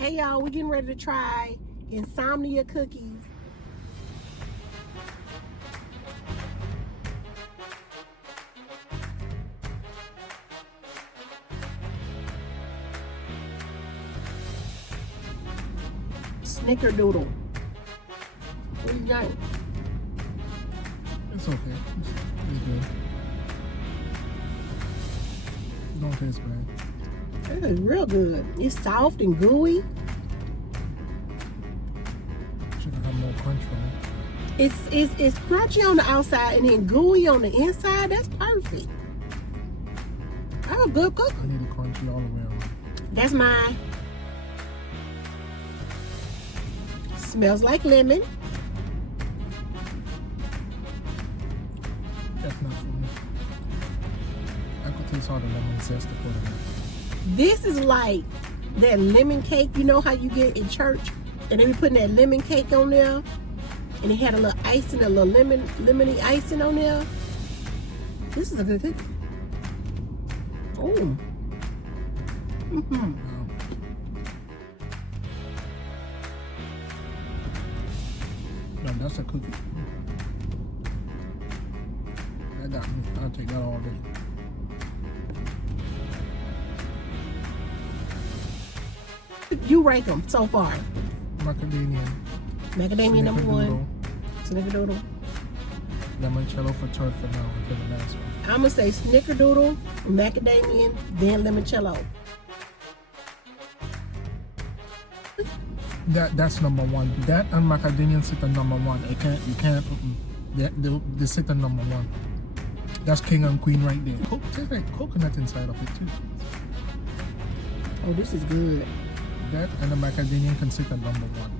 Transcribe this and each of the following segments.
Hey y'all, we getting ready to try Insomnia Cookies. Snickerdoodle. What do you think? It's okay. It's good. It don't taste bad. It is real good. It's soft and gooey. Should have more crunch from it. It's crunchy on the outside and then gooey on the inside. That's perfect. I'm a good cook. I need a crunchy all the way around. That's mine. Smells like lemon. That's not for me. I could taste all the lemon zest to put in it. This is like that lemon cake, you know how you get in church, and they be putting that lemon cake on there, and it had a little icing, a little lemony icing on there. This is a good cookie. Oh. No, that's a cookie. That got me. I'll take that all day. You rank them so far. Macadamia. Macadamia number one. Snickerdoodle. Limoncello for third for now until the last one. I'm gonna say Snickerdoodle, Macadamia, then Limoncello. That's number one. That and macadamia sit at number one. You can't. They sit at number one. That's king and queen right there. Tastes like coconut inside of it too. Oh, this is good. That and the macadamia can sit at number one.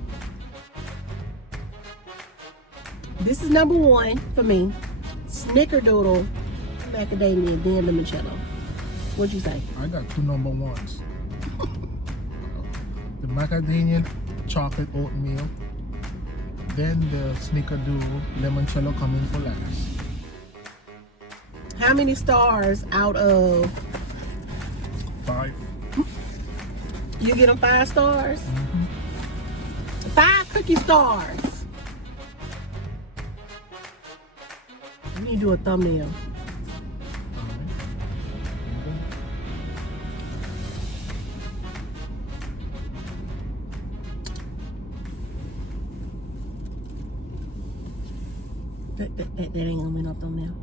This is number one for me. Snickerdoodle, Macadamia, then Limoncello. What'd you say? I got two number ones. The macadamia chocolate oatmeal, then the snickerdoodle limoncello coming for last. How many stars out of 5. you get them 5 stars? 5 cookie stars. You need to do a thumbnail. That ain't gonna be no thumbnail.